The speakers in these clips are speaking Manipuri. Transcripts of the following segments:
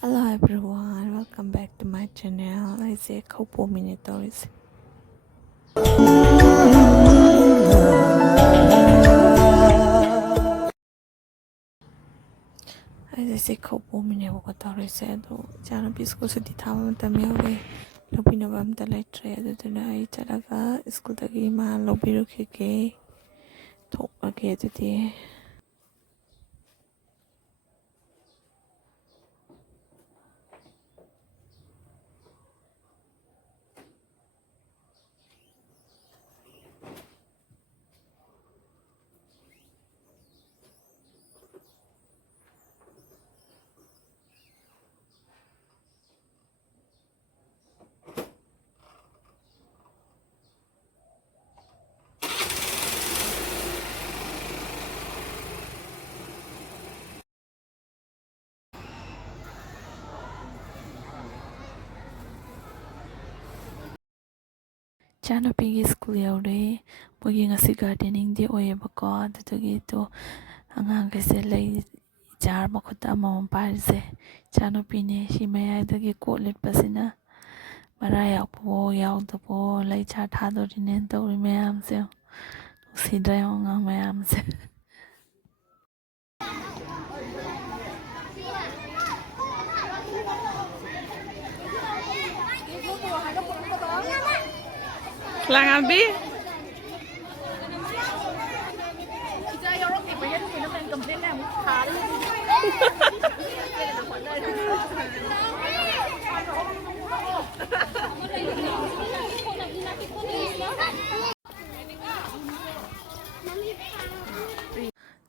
Hello everyone, welcome back to my channel. I say couple minutes. I say couple minutes ko tawri se do chana biscuit se di thama tam yaure lobi na bam ta leite aduna ai charaga school tagi ma lobi rukhe ke thok age adudi chana pigi school yaure mogi ngasi gardening di oye bako adagi to angang ke se lai jar makhuta amam parse chana pine shi mayadagi kotlet pasina mara yakpo yaudabo lai cha thado rinen tawri mayam se sidra ngang mayam se Langabi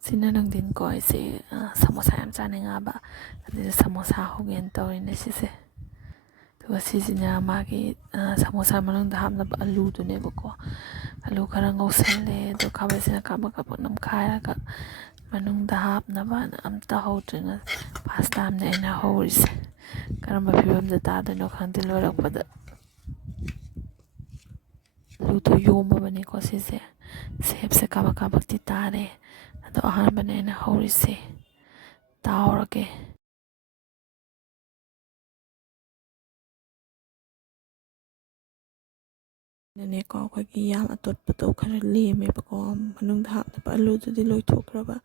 sina nang din ko isi samosa yam chane nga ba adi samosa hogen tawrine sise to sisina magi samosa manang da hamna ba alu tu ne bako alu khara ngosale to khabasina kaba kaba nam khaya ka manung da hapna ba amta hawtringa pasta amne ina hawris karamba phibam da ta da no khangti lorakpada alu to yoma bane ko sise sep se kaba kaba ti tare ado ahan bane ina hawrise taurage nene ko akhoi yam atotpato khara leme bako manung da hapna ba alu tu di loi thokraba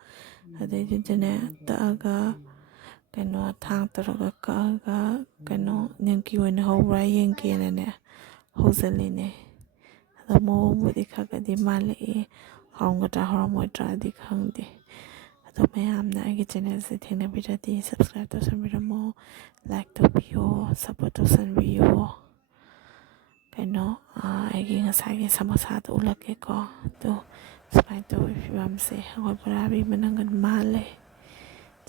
adai jene taaga kano thang taraga kaga kano nyangki oina hawra yengke nene hawzaline ado mo budi khaga di male hawnga hawmoitra di khangde ado mayamna agi channel se thena biradi subscribe to sanbiramo like to bio support to sanbio kano agi ngasagi samosa to ulake ko to smile to fibam se hawai parabi manangan male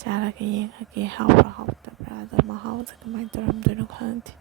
cara ke yengake hawra hawtabra da mahawza kamay taram dono khanti